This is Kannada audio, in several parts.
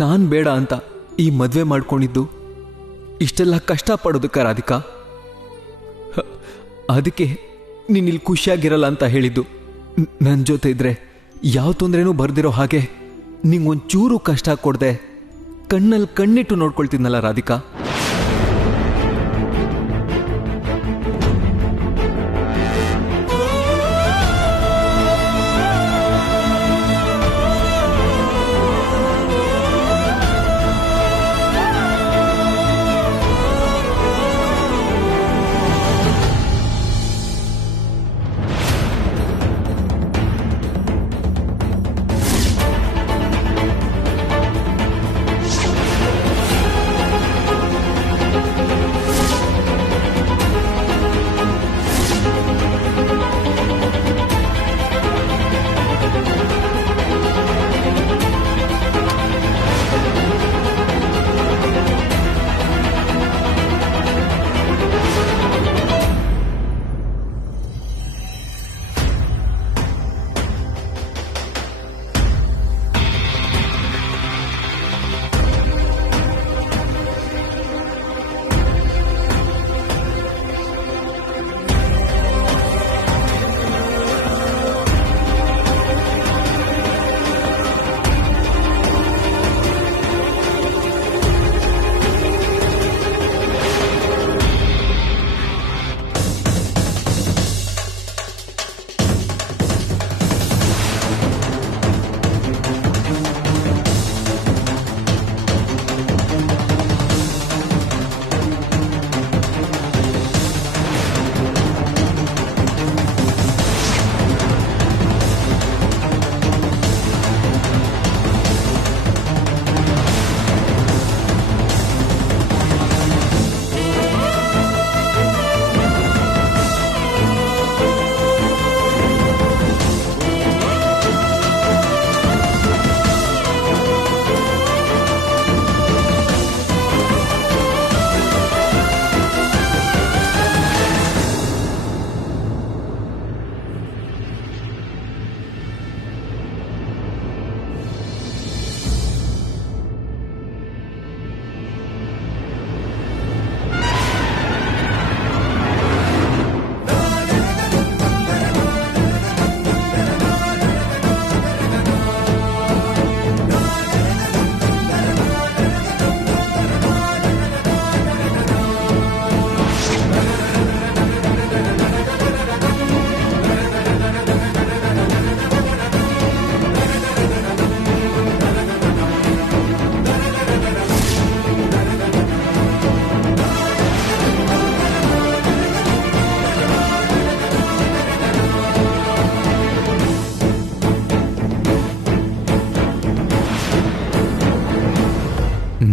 ನಾನು ಬೇಡ ಅಂತ ಈ ಮದುವೆ ಮಾಡ್ಕೊಂಡಿದ್ದು ಇಷ್ಟೆಲ್ಲ ಕಷ್ಟಪಡೋದಕ್ಕ ರಾಧಿಕಾ? ಅದಕ್ಕೆ ನೀನಿಲ್ಲಿ ಖುಷಿಯಾಗಿರಲ್ಲ ಅಂತ ಹೇಳಿದ್ದು. ನನ್ನ ಜೊತೆ ಇದ್ರೆ ಯಾವ ತೊಂದರೆನೂ ಬರ್ದಿರೋ ಹಾಗೆ ನಿಂಗೊಂಚೂರು ಕಷ್ಟ ಕೊಡದೆ ಕಣ್ಣಲ್ಲಿ ಕಣ್ಣಿಟ್ಟು ನೋಡ್ಕೊಳ್ತಿದ್ನಲ್ಲ ರಾಧಿಕಾ.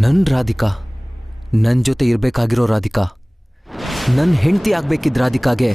ನನ್ನ ರಾಧಿಕಾ, ನನ್ನ ಜೊತೆ ಇರಬೇಕಾಗಿರೋ ರಾಧಿಕಾ, ನನ್ನ ಹೆಂಡತಿ ಆಗ್ಬೇಕಿದ್ದ ರಾಧಿಕಾಗೆ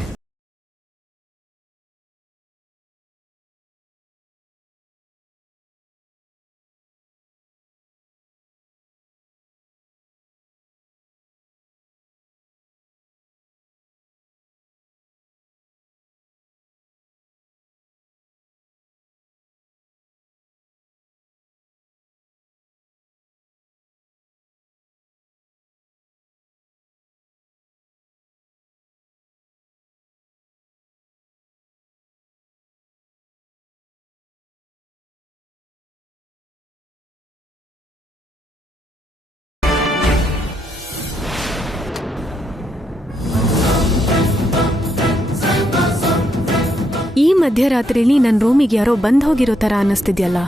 ಈ ಮಧ್ಯರಾತ್ರಿಲಿ ನನ್ನ ರೂಮಿಗೆ ಯಾರೋ ಬಂದ್ ಹೋಗಿರೋ ತರ ಅನ್ನಿಸ್ತಿದ್ಯಲ್ಲ,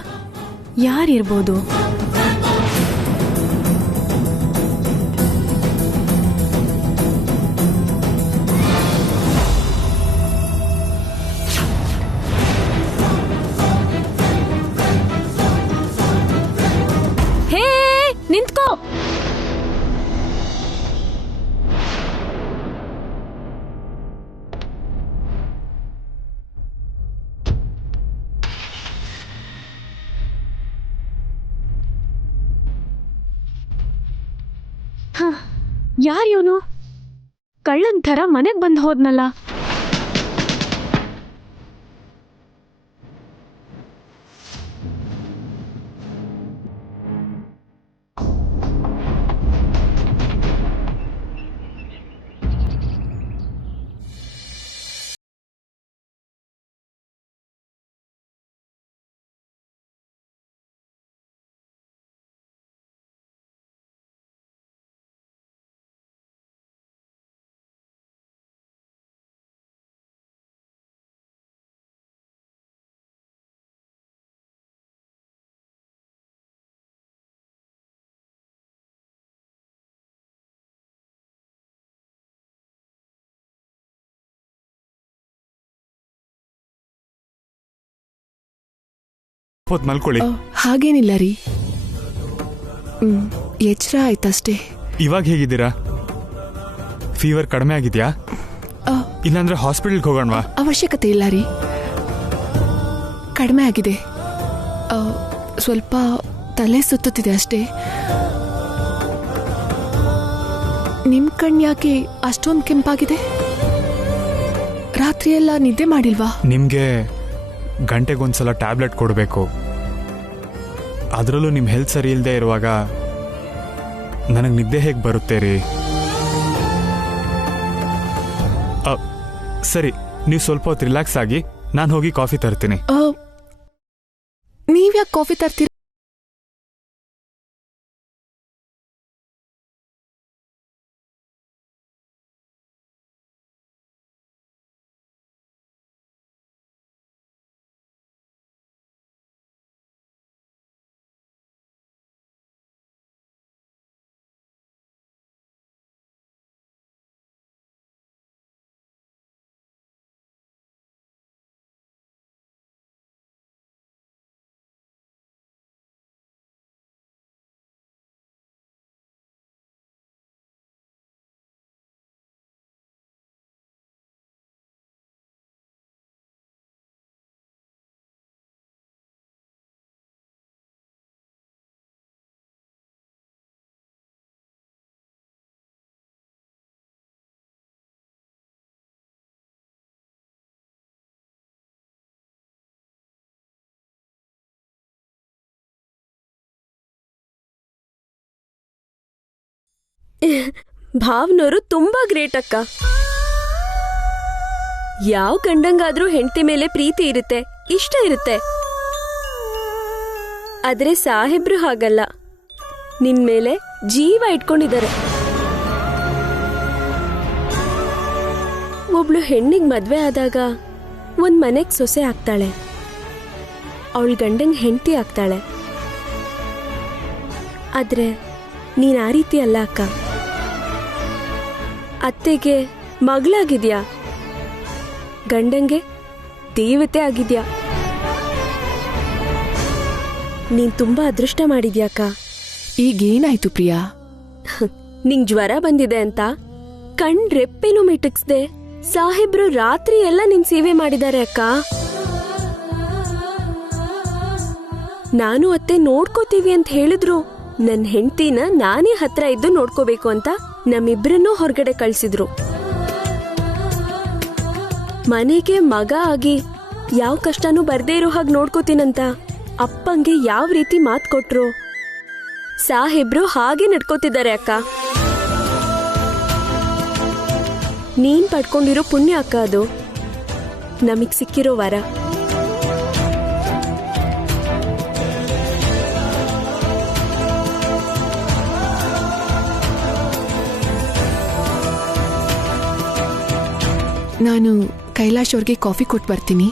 ಯಾರಿರ್ಬೋದು? ಹೇ, ನಿಂತ್ಕೋ! ಯಾರ್ ಇವನು? ಕಳ್ಳನ್ ಥರ ಮನೆಗ್ ಬಂದ್ ಹೋದ್ನಲ್ಲ. ಹೊತ್ತು ಮಲ್ಕೊಳ್ಳಿ. ಹಾಗೇನಿಲ್ಲ ರೀ, ಎಚ್ಚರ ಆಯ್ತಷ್ಟೇ. ಇವಾಗ ಹೇಗಿದ್ದೀರಾ? ಫೀವರ್ ಕಡಿಮೆ ಆಗಿದೆಯಾ? ಇಲ್ಲಾಂದ್ರೆ ಹಾಸ್ಪಿಟಲ್ಗೆ ಹೋಗೋಣವಾ? ಅವಶ್ಯಕತೆ ಇಲ್ಲ ರೀ, ಕಡಿಮೆ ಆಗಿದೆ. ಸ್ವಲ್ಪ ತಲೆ ಸುತ್ತುತ್ತಿದೆ ಅಷ್ಟೇ. ನಿಮ್ ಕಣ್ ಯಾಕೆ ಅಷ್ಟೊಂದು ಕೆಂಪಾಗಿದೆ? ರಾತ್ರಿ ಎಲ್ಲ ನಿದ್ದೆ ಮಾಡಿಲ್ವಾ? ನಿಮಗೆ ಗಂಟೆಗೊಂದ್ಸಲ ಟ್ಯಾಬ್ಲೆಟ್ ಕೊಡಬೇಕು. ಅದರಲ್ಲೂ ನಿಮ್ಮ ಹೆಲ್ತ್ ಸರಿ ಇಲ್ಲದೆ ಇರುವಾಗ ನನಗೆ ನಿದ್ದೆ ಹೇಗೆ ಬರುತ್ತೆ ರೀ? ಸರಿ, ನೀವು ಸ್ವಲ್ಪ ಹೊತ್ತು ರಿಲ್ಯಾಕ್ಸ್ ಆಗಿ, ನಾನು ಹೋಗಿ ಕಾಫಿ ತರ್ತೀನಿ. ನೀವ್ಯಾಕೆ ಕಾಫಿ ತರ್ತೀರ? ಭಾವನವರು ತುಂಬಾ ಗ್ರೇಟ್ ಅಕ್ಕ. ಯಾವ ಗಂಡಂಗಾದ್ರೂ ಹೆಂಡತಿ ಮೇಲೆ ಪ್ರೀತಿ ಇರುತ್ತೆ, ಇಷ್ಟ ಇರುತ್ತೆ. ಆದ್ರೆ ಸಾಹೇಬ್ರು ಹಾಗಲ್ಲ, ನಿನ್ ಮೇಲೆ ಜೀವ ಇಟ್ಕೊಂಡಿದ್ದಾರೆ. ಒಬ್ಳು ಹೆಣ್ಣಿಗೆ ಮದ್ವೆ ಆದಾಗ ಒಂದ್ ಮನೆಗ್ ಸೊಸೆ ಆಗ್ತಾಳೆ, ಅವಳ ಗಂಡಂಗ್ ಹೆಂಡತಿ ಆಗ್ತಾಳೆ. ಆದ್ರೆ ನೀನ್ ಆ ರೀತಿ ಅಲ್ಲ ಅಕ್ಕ. ಅತ್ತೆಗೆ ಮಗಳಾಗಿದ್ಯಾ, ಗಂಡಂಗೆ ದೇವತೆ ಆಗಿದ್ಯಾ. ನೀನ್ ತುಂಬಾ ಅದೃಷ್ಟ ಮಾಡಿದ್ಯಾಕ. ಈಗೇನಾಯ್ತು ಪ್ರಿಯಾ? ನಿಂಗ್ ಜ್ವರ ಬಂದಿದೆ ಅಂತ ಕಣ್ ರೆಪ್ಪೇನು ಮಿಟಕ್ಸ್ದೆ ಸಾಹೇಬ್ರು ರಾತ್ರಿ ಎಲ್ಲ ನಿನ್ ಸೇವೆ ಮಾಡಿದ್ದಾರೆ ಅಕ್ಕ. ನಾನು ಅತ್ತೆ ನೋಡ್ಕೋತೀವಿ ಅಂತ ಹೇಳಿದ್ರು. ನನ್ ಹೆಂಡತಿನ ನಾನೇ ಹತ್ರ ಇದ್ದು ನೋಡ್ಕೋಬೇಕು ಅಂತ ನಮ್ಮಿಬ್ರನ್ನೂ ಹೊರಗಡೆ ಕಳ್ಸಿದ್ರು. ಮನೆಗೆ ಮಗ ಆಗಿ ಯಾವ ಕಷ್ಟನೂ ಬರ್ದೇ ಇರೋ ಹಾಗೆ ನೋಡ್ಕೋತೀನಂತ ಅಪ್ಪಂಗೆ ಯಾವ ರೀತಿ ಮಾತ್ ಕೊಟ್ರು, ಸಾಹೇಬ್ರು ಹಾಗೆ ನಡ್ಕೋತಿದ್ದಾರೆ ಅಕ್ಕ. ನೀನ್ ಪಡ್ಕೊಂಡಿರೋ ಪುಣ್ಯ ಅಕ್ಕ ಅದು, ನಮಗ್ ಸಿಕ್ಕಿರೋ ವರ. ನಾನು ಕೈಲಾಶ್ ಅವ್ರಿಗೆ ಕಾಫಿ ಕೊಟ್ಟು ಬರ್ತೀನಿ.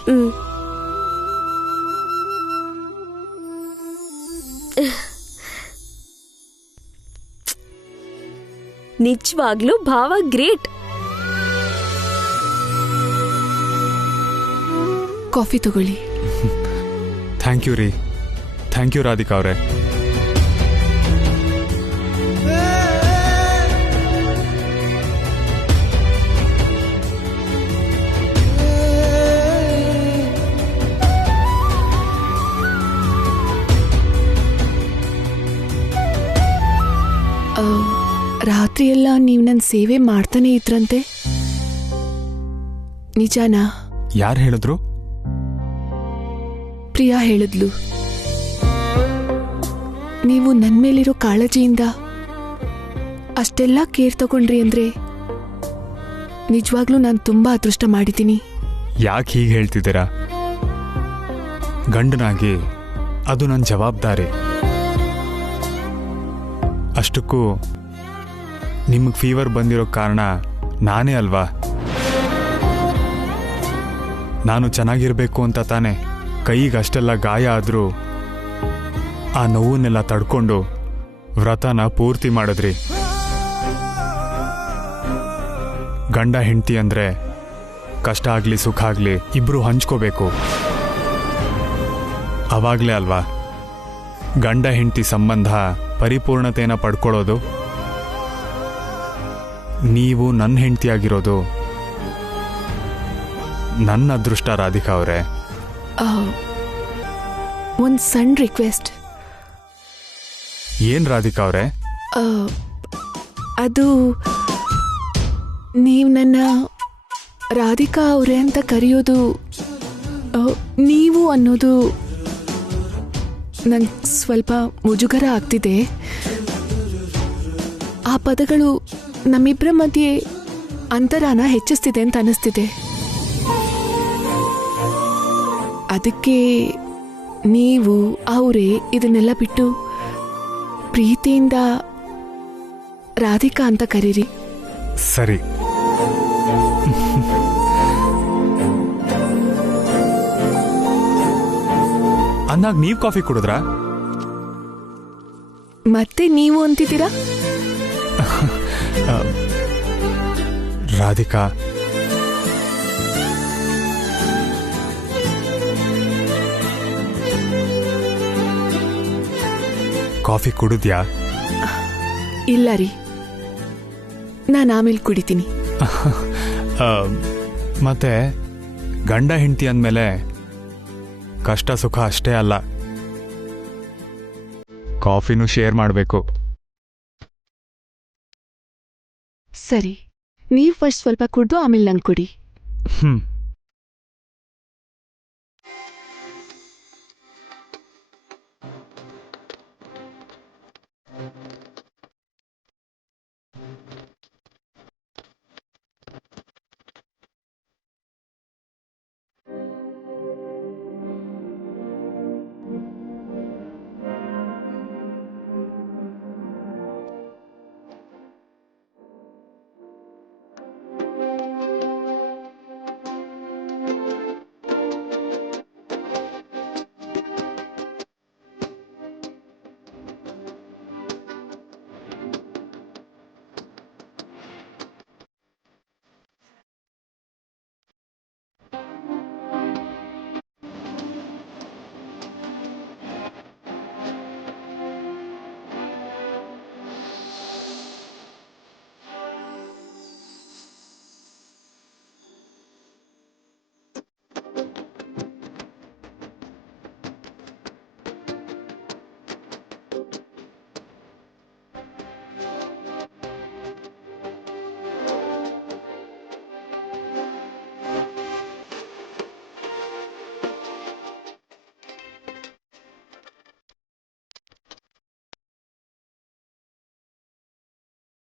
ನಿಜವಾಗ್ಲೂ ಭಾವ ಗ್ರೇಟ್. ಕಾಫಿ ತಗೊಳ್ಳಿ. ಥ್ಯಾಂಕ್ ಯು ರೀ. ಥ್ಯಾಂಕ್ ಯು ರಾಧಿಕಾ ಅವರೇ. ರಾತ್ರಿ ಎಲ್ಲ ನೀವು ನನ್ನ ಸೇವೆ ಮಾಡ್ತಾನೆ ಇದ್ರಂತೆ, ನಿಜಾನಾ? ಯಾರು ಹೇಳಿದ್ರು? ಪ್ರಿಯಾ ಹೇಳಿದ್ಲು. ನೀವು ನನ್ನ ಮೇಲಿರೋ ಕಾಳಜಿಯಿಂದ ಅಷ್ಟೆಲ್ಲ ಕೇರ್ ತಗೊಂಡ್ರಿ ಅಂದ್ರೆ ನಿಜವಾಗ್ಲೂ ನಾನು ತುಂಬಾ ಅದೃಷ್ಟ ಮಾಡಿದ್ದೀನಿ. ಯಾಕೆ ಹೀಗೆ ಹೇಳ್ತಿದ್ದೀರಾ? ಗಂಡನಾಗಿ ಅದು ನನ್ನ ಜವಾಬ್ದಾರಿ. ಅಷ್ಟಕ್ಕೂ ನಿಮಗೆ ಫೀವರ್ ಬಂದಿರೋ ಕಾರಣ ನಾನೇ ಅಲ್ವಾ? ನಾನು ಚೆನ್ನಾಗಿರ್ಬೇಕು ಅಂತ ತಾನೆ ಕೈಗೆ ಅಷ್ಟೆಲ್ಲ ಗಾಯ ಆದರೂ ಆ ನೋವನ್ನೆಲ್ಲ ತಡ್ಕೊಂಡು ವ್ರತನ ಪೂರ್ತಿ ಮಾಡಿದ್ರಿ. ಗಂಡ ಹೆಂಡತಿ ಅಂದರೆ ಕಷ್ಟ ಆಗಲಿ ಸುಖ ಆಗಲಿ ಇಬ್ಬರು ಹಂಚ್ಕೋಬೇಕು. ಅವಾಗಲೇ ಅಲ್ವಾ ಗಂಡ ಹೆಂಡತಿ ಸಂಬಂಧ ಪರಿಪೂರ್ಣತೆಯನ್ನು ಪಡ್ಕೊಳ್ಳೋದು. ನೀವು ನನ್ನ ಹೆಂಡತಿಯಾಗಿರೋದು ನನ್ನ ಅದೃಷ್ಟ ರಾಧಿಕಾ ಅವರೇ. ಒಂದು ಸಣ್ಣ ರಿಕ್ವೆಸ್ಟ್. ಏನು ರಾಧಿಕಾ ಅವರೇ? ಅದು ನೀವು ನನ್ನ ರಾಧಿಕಾ ಅವರೇ ಅಂತ ಕರೆಯೋದು, ನೀವು ಅನ್ನೋದು ನಂಗೆ ಸ್ವಲ್ಪ ಮುಜುಗರ ಆಗ್ತಿದೆ. ಆ ಪದಗಳು ನಮ್ಮಿಬ್ಬರ ಮಧ್ಯೆ ಅಂತರಾನ ಹೆಚ್ಚಿಸ್ತಿದೆ ಅಂತ ಅನ್ನಿಸ್ತಿದೆ. ಅದಕ್ಕೆ ನೀವು ಅವರೇ ಇದನ್ನೆಲ್ಲ ಬಿಟ್ಟು ಪ್ರೀತಿಯಿಂದ ರಾಧಿಕಾ ಅಂತ ಕರೀರಿ. ಸರಿ. ಅಂದಾಗ ನೀವು ಕಾಫಿ ಕುಡಿದ್ರಾ? ಮತ್ತೆ ನೀವು ಅಂತಿದ್ದೀರಾ? ರಾಧಿಕಾ, ಕಾಫಿ ಕುಡಿದ್ಯಾ? ಇಲ್ಲ ರೀ, ನಾನು ಆಮೇಲೆ ಕುಡಿತೀನಿ. ಮತ್ತೆ ಗಂಡ ಹೆಂಡತಿ ಅಂದಮೇಲೆ ಕಷ್ಟ ಸುಖ ಅಷ್ಟೇ ಅಲ್ಲ, ಕಾಫಿನೂ ಶೇರ್ ಮಾಡಬೇಕು. ಸರಿ, ನೀವು ಫಸ್ಟ್ ಸ್ವಲ್ಪ ಕುಡ್ದು ಆಮೇಲೆ ನಂಗೆ ಕುಡಿ.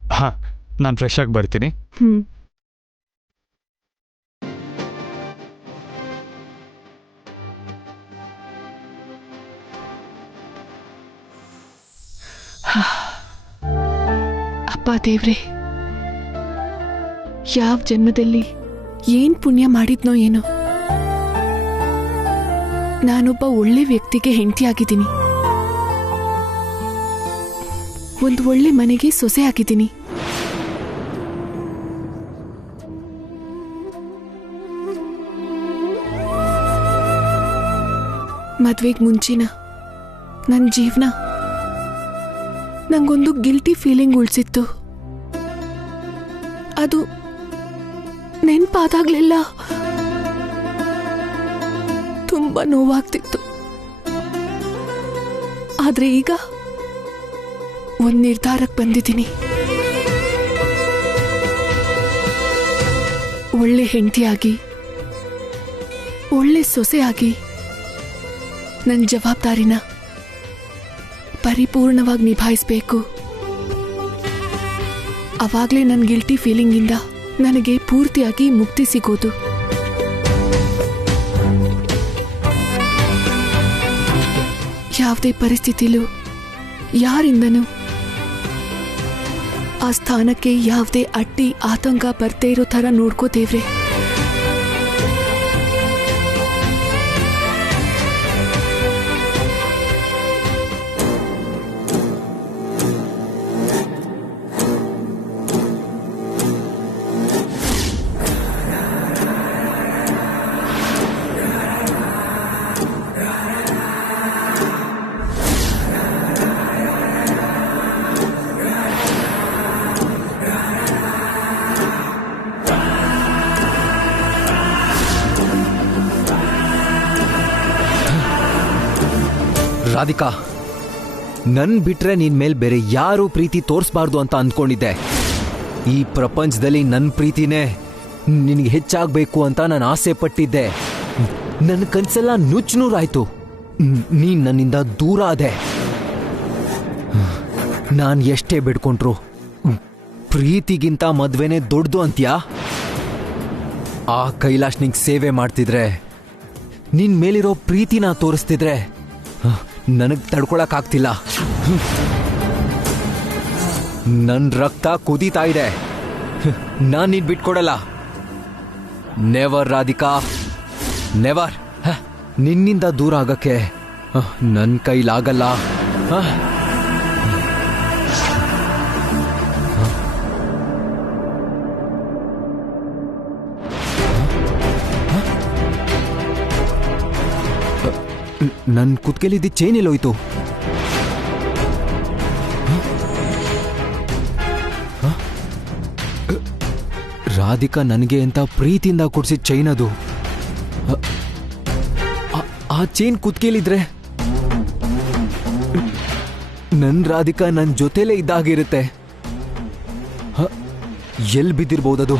ಹಾಂ, ನಾನು ಫ್ರೆಶ್ ಆಗಿ ಬರ್ತೀನಿ. ಅಪ್ಪ ದೇವ್ರೆ, ಯಾವ ಜನ್ಮದಲ್ಲಿ ಏನ್ ಪುಣ್ಯ ಮಾಡಿದ್ನೋ ಏನೋ, ನಾನೊಬ್ಬ ಒಳ್ಳೆ ವ್ಯಕ್ತಿಗೆ ಹೆಂಡತಿಯಾಗಿದ್ದೀನಿ, ಒಂದು ಒಳ್ಳೆ ಮನೆಗೆ ಸೊಸೆ ಆಗಿದ್ದೀನಿ. ಮದ್ವೆಗೆ ಮುಂಚಿನ ನನ್ನ ಜೀವನ ನಂಗೊಂದು ಗಿಲ್ಟಿ ಫೀಲಿಂಗ್ ಉಳಿಸಿತ್ತು. ಅದು ನೆನ್ಪಾದಾಗ್ಲೆಲ್ಲ ತುಂಬಾ ನೋವಾಗ್ತಿತ್ತು. ಆದ್ರೆ ಈಗ ಒಂದು ನಿರ್ಧಾರಕ್ಕೆ ಬಂದಿದ್ದೀನಿ. ಒಳ್ಳೆ ಹೆಂಡತಿಯಾಗಿ, ಒಳ್ಳೆ ಸೊಸೆಯಾಗಿ ನನ್ನ ಜವಾಬ್ದಾರಿನ ಪರಿಪೂರ್ಣವಾಗಿ ನಿಭಾಯಿಸಬೇಕು. ಅವಾಗಲೇ ನನ್ನ ಗಿಲ್ಟಿ ಫೀಲಿಂಗಿಂದ ನನಗೆ ಪೂರ್ತಿಯಾಗಿ ಮುಕ್ತಿ ಸಿಗೋದು. ಯಾವುದೇ ಪರಿಸ್ಥಿತಿಲೂ ಯಾರಿಂದನೂ ಆ ಸ್ಥಾನಕ್ಕೆ ಯಾವುದೇ ಅಡ್ಡಿ ಆತಂಕ ಬರ್ದೇ ಇರೋ ಥರ ನೋಡ್ಕೋತೇವ್ರೆ. ರಾಧಿಕಾ, ನನ್ ಬಿಟ್ರೆ ನಿನ್ ಮೇಲ್ ಬೇರೆ ಯಾರೂ ಪ್ರೀತಿ ತೋರಿಸ್ಬಾರ್ದು ಅಂತ ಅಂದ್ಕೊಂಡಿದ್ದೆ. ಈ ಪ್ರಪಂಚದಲ್ಲಿ ನನ್ನ ಪ್ರೀತಿನೇ ನಿನಗೆ ಹೆಚ್ಚಾಗಬೇಕು ಅಂತ ನಾನು ಆಸೆ ಪಟ್ಟಿದ್ದೆ. ನನ್ನ ಕನ್ಸೆಲ್ಲ ನುಚ್ಚುನೂರಾಯ್ತು. ನೀನ್ ನನ್ನಿಂದ ದೂರ ಆದೆ. ನಾನು ಎಷ್ಟೇ ಬಿಡ್ಕೊಂಡ್ರು ಪ್ರೀತಿಗಿಂತ ಮದ್ವೆನೇ ದೊಡ್ಡದು ಅಂತ್ಯಾ? ಆ ಕೈಲಾಶ್ ನಿಂಗೆ ಸೇವೆ ಮಾಡ್ತಿದ್ರೆ, ನಿನ್ ಮೇಲಿರೋ ಪ್ರೀತಿನ ತೋರಿಸ್ತಿದ್ರೆ ನನಗ್ ತಡ್ಕೊಳಕ್ಕಾಗ್ತಿಲ್ಲ. ನನ್ ರಕ್ತ ಕುದೀತಾ ಇದೆ. ನಾನ್ ನಿನ್ ಬಿಟ್ಕೊಡಲ್ಲ. Never Radhika, never. ನಿನ್ನಿಂದ ದೂರ ಆಗಕ್ಕೆ ನನ್ ಕೈಲಾಗಲ್ಲ. ನನ್ ಕುತ್ಕೆಲಿದ್ದ ಚೈನ್ ಎಲ್ಲೋಯ್ತು? ರಾಧಿಕಾ ನನಗೆ ಅಂತ ಪ್ರೀತಿಯಿಂದ ಕೊಡ್ಸಿದ ಚೈನ್ ಅದು. ಆ ಚೈನ್ ಕುತ್ಕೆಲಿದ್ರೆ ನನ್ ರಾಧಿಕಾ ನನ್ ಜೊತೆಲೇ ಇದ್ದಾಗಿರುತ್ತೆ. ಎಲ್ಲಿ ಬಿದ್ದಿರ್ಬಹುದದು?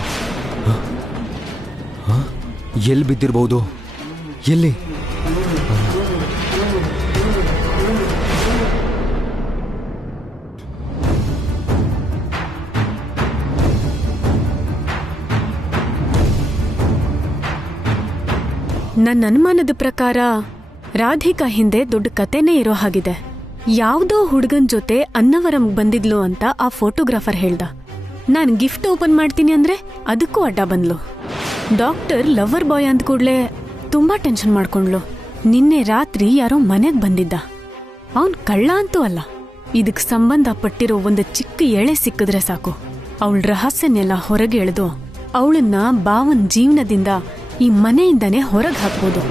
ಎಲ್ಲಿ ಬಿದ್ದಿರ್ಬಹುದು? ಎಲ್ಲಿ? ನನ್ನ ಅನುಮಾನದ ಪ್ರಕಾರ ರಾಧಿಕಾ ಹಿಂದೆ ದೊಡ್ಡ ಕತೆನೇ ಇರೋ ಹಾಗಿದೆ. ಯಾವುದೋ ಹುಡುಗನ್ ಜೊತೆ ಅನ್ನವರಂ ಬಂದಿದ್ಲು ಅಂತ ಆ ಫೋಟೋಗ್ರಾಫರ್ ಹೇಳ್ದ. ನಾನ್ ಗಿಫ್ಟ್ ಓಪನ್ ಮಾಡ್ತೀನಿ ಅಂದ್ರೆ ಅದಕ್ಕೂ ಅಡ್ಡ ಬಂದ್ಲು. ಡಾಕ್ಟರ್ ಲವರ್ ಬಾಯ್ ಅಂದ ಕೂಡ್ಲೆ ತುಂಬಾ ಟೆನ್ಷನ್ ಮಾಡ್ಕೊಂಡ್ಲು. ನಿನ್ನೆ ರಾತ್ರಿ ಯಾರೋ ಮನೆಗ್ ಬಂದಿದ್ದ. ಅವನ್ ಕಳ್ಳ ಅಂತೂ ಅಲ್ಲ. ಇದಕ್ ಸಂಬಂಧಪಟ್ಟಿರೋ ಒಂದು ಚಿಕ್ಕ ಎಳೆ ಸಿಕ್ಕಿದ್ರೆ ಸಾಕು, ಅವಳ ರಹಸ್ಯನೆಲ್ಲ ಹೊರಗೆ ಎಳೆದು ಅವಳನ್ನ ಬಾವನ್ ಜೀವನದಿಂದ, ಈ ಮನೆಯಿಂದನೇ ಹೊರಗೆ ಹಾಕ್ಬೋದು.